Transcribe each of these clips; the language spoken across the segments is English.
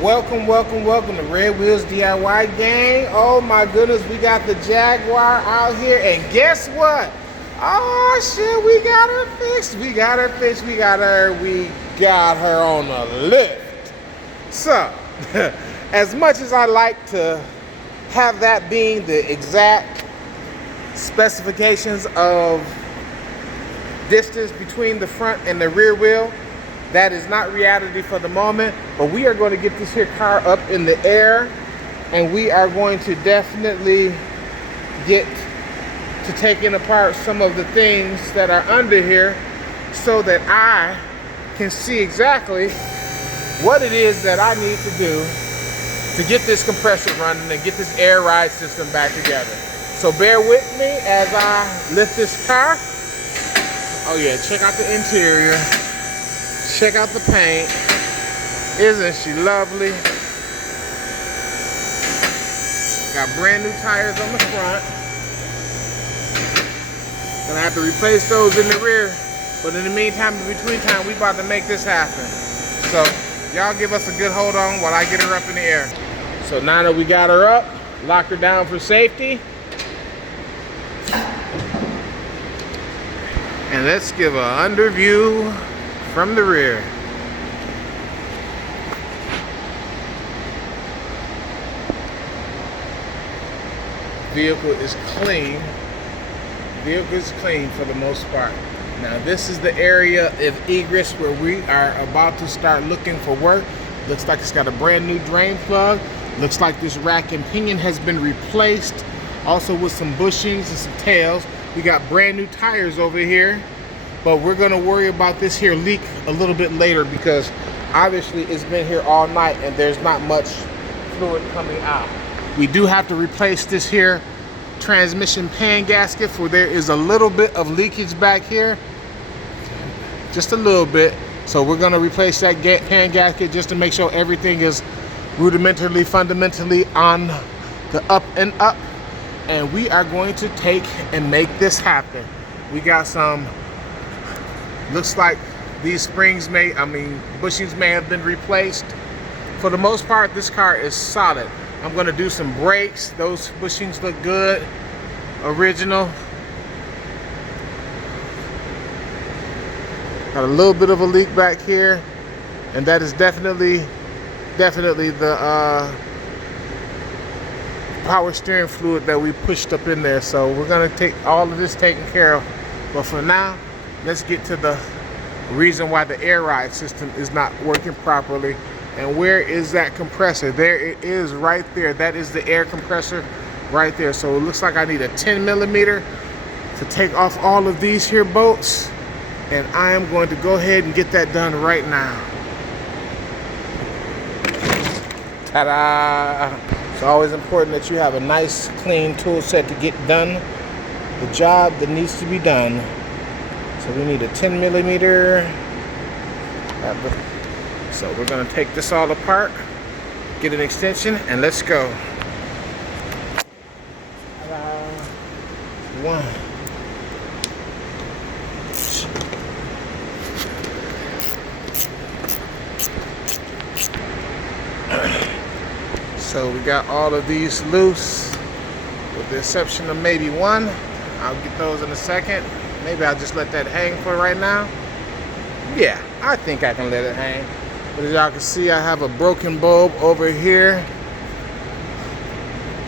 Welcome to Red Wheels DIY gang. Oh my goodness, we got the Jaguar out here, and guess what? Oh shit, we got her fixed. We got her on a lift. So, as much as I like to have that being the exact specifications of distance between the front and the rear wheel, that is not reality for the moment, but we are going to get this here car up in the air, and we are going to definitely get to taking apart some of the things that are under here so that I can see exactly what it is that I need to do to get this compressor running and get this air ride system back together. So bear with me as I lift this car. Oh yeah, check out the interior. Check out the paint. Isn't she lovely? Got brand new tires on the front. Gonna have to replace those in the rear. But in the meantime, in between time, we about to make this happen. So y'all give us a good hold on while I get her up in the air. So now that we got her up, lock her down for safety. And let's give an under view from the rear. Vehicle is clean. Vehicle is clean for the most part. Now this is the area of egress where we are about to start looking for work. Looks like it's got a brand new drain plug. Looks like this rack and pinion has been replaced. Also with some bushings and some tails. We got brand new tires over here. But we're gonna worry about this here leak a little bit later because obviously it's been here all night and there's not much fluid coming out. We do have to replace this here transmission pan gasket, for there is a little bit of leakage back here. Just a little bit. So we're gonna replace that pan gasket just to make sure everything is rudimentarily, fundamentally on the up and up. And we are going to take and make this happen. We got some, looks like these springs bushings may have been replaced. For the most part, this car is solid. I'm gonna do some brakes. Those bushings look good, original. Got a little bit of a leak back here, and that is definitely the power steering fluid that we pushed up in there. So we're gonna take all of this taken care of. But for now, let's get to the reason why the air ride system is not working properly. And where is that compressor? There it is right there. That is the air compressor right there. So it looks like I need a 10mm to take off all of these here bolts. And I am going to go ahead and get that done right now. Ta-da! It's always important that you have a nice clean tool set to get done the job that needs to be done. So we need a 10mm. So we're gonna take this all apart, get an extension, and let's go. One. So we got all of these loose, with the exception of maybe one. I'll get those in a second. Maybe I'll just let that hang for right now. Yeah, I think I can let it hang. But as y'all can see, I have a broken bulb over here.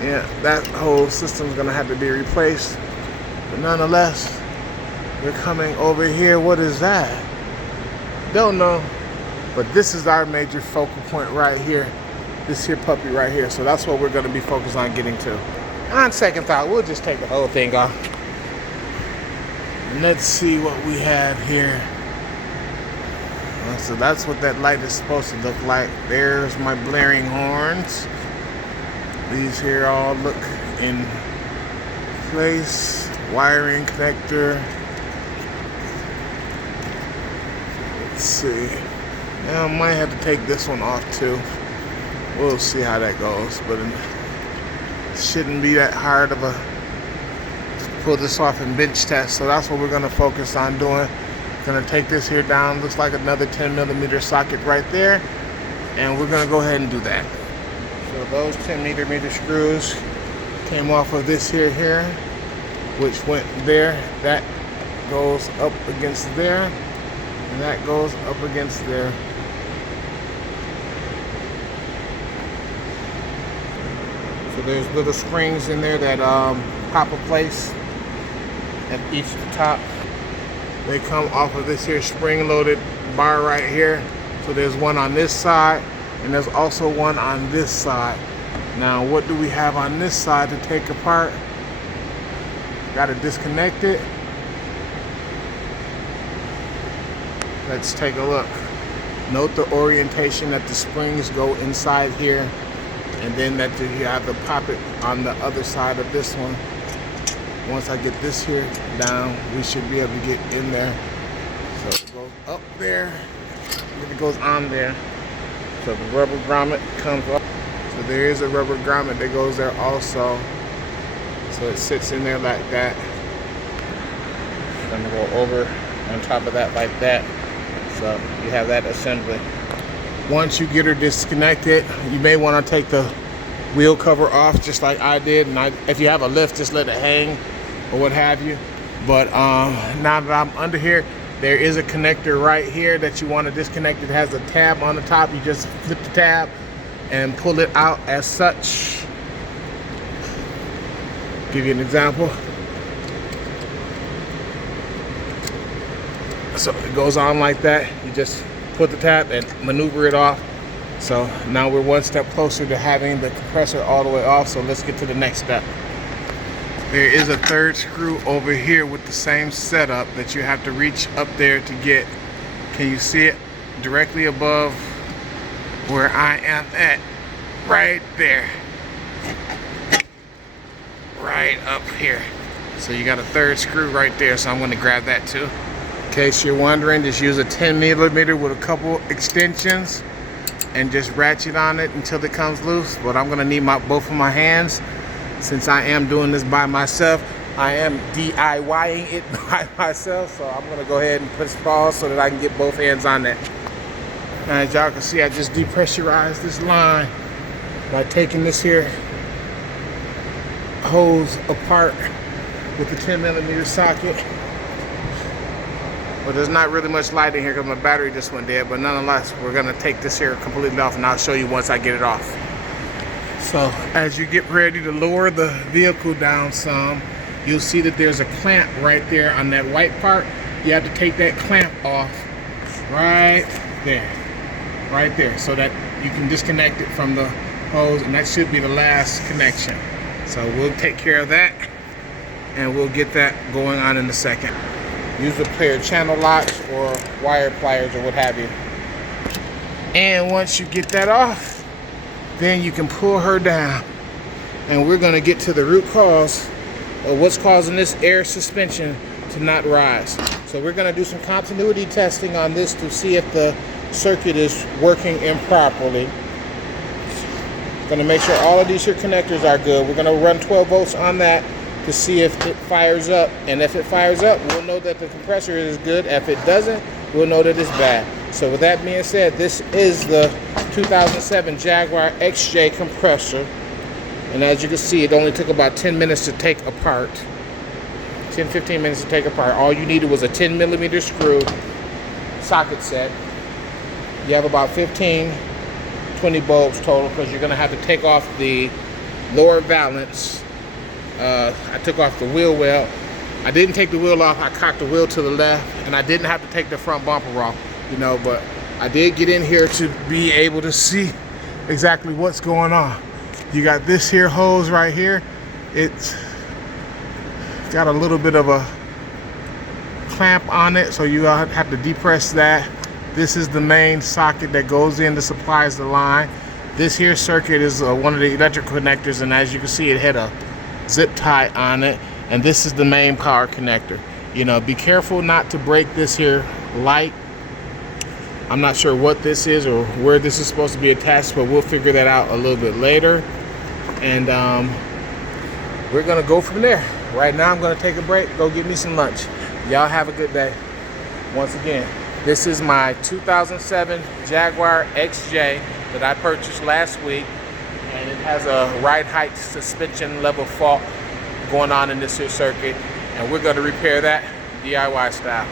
Yeah, that whole system's gonna have to be replaced. But nonetheless, we're coming over here. What is that? Don't know. But this is our major focal point right here. This here puppy right here. So that's what we're gonna be focused on getting to. On second thought, we'll just take the whole thing off. And let's see what we have here. So that's what that light is supposed to look like. There's my blaring horns. These here all look in place. Wiring connector. Let's see. Now I might have to take this one off too. We'll see how that goes, but it shouldn't be that hard of a pull this off and bench test. So that's what we're gonna focus on doing. Gonna take this here down. Looks like another 10mm socket right there. and we're gonna go ahead and do that. So those 10mm screws came off of this here, which went there. That goes up against there, and that goes up against there. So there's little springs in there that pop a place at each top. They come off of this here spring-loaded bar right here. So there's one on this side, and there's also one on this side. Now, what do we have on this side to take apart? Got to disconnect it. Let's take a look. Note the orientation that the springs go inside here, and then that you have to pop it on the other side of this one. Once I get this here down, we should be able to get in there. So it goes up there, and it goes on there. So the rubber grommet comes up. So there is a rubber grommet that goes there also. So it sits in there like that. I'm gonna go over on top of that like that. So you have that assembly. Once you get her disconnected, you may want to take the wheel cover off just like I did. And if you have a lift, just let it hang or what have you. But now that I'm under here, there is a connector right here that you want to disconnect. It has a tab on the top. You just flip the tab and pull it out as such. Give you an example. So it goes on like that. You just put the tab and maneuver it off. So now we're one step closer to having the compressor all the way off. So let's get to the next step. There is a third screw over here with the same setup that you have to reach up there to get. Can you see it? Directly above where I am at. Right there. Right up here. So you got a third screw right there. So I'm going to grab that too. In case you're wondering, just use a 10mm with a couple extensions and just ratchet on it until it comes loose. But I'm gonna need both of my hands. Since I am doing this by myself, I am DIYing it by myself. So I'm gonna go ahead and push pause so that I can get both hands on that. Now, as y'all can see, I just depressurized this line by taking this here hose apart with the 10mm socket. But there's not really much light in here because my battery just went dead. But nonetheless, we're gonna take this here completely off, and I'll show you once I get it off. So as you get ready to lower the vehicle down some, you'll see that there's a clamp right there on that white part. You have to take that clamp off right there, so that you can disconnect it from the hose, and that should be the last connection. So we'll take care of that, and we'll get that going on in a second. Use a pair of channel locks or wire pliers or what have you. And once you get that off, then you can pull her down. And we're gonna get to the root cause of what's causing this air suspension to not rise. So we're gonna do some continuity testing on this to see if the circuit is working improperly. Gonna make sure all of these here connectors are good. We're gonna run 12 volts on that to see if it fires up, and if it fires up, we'll know that the compressor is good. If it doesn't, we'll know that it's bad. So with that being said, this is the 2007 Jaguar XJ compressor, and as you can see, it only took about 10 minutes to take apart. 10-15 minutes to take apart. All you needed was a 10mm screw socket set. You have about 15-20 bulbs total, because you're gonna have to take off the lower valance. I took off the wheel well. I didn't take the wheel off. I cocked the wheel to the left, and I didn't have to take the front bumper off, you know, but I did get in here to be able to see exactly what's going on. You got this here hose right here. It's got a little bit of a clamp on it, so you have to depress that. This is the main socket that goes in that supplies the line. This here circuit is one of the electrical connectors, and as you can see, it had a zip tie on it, and this is the main power connector. You know, be careful not to break this here light. I'm not sure what this is or where this is supposed to be attached, but we'll figure that out a little bit later, and we're gonna go from there. Right now I'm gonna take a break, go get me some lunch. Y'all have a good day. Once again, this is my 2007 Jaguar XJ that I purchased last week, and it has a ride height suspension level fault going on in this here circuit, and we're going to repair that DIY style.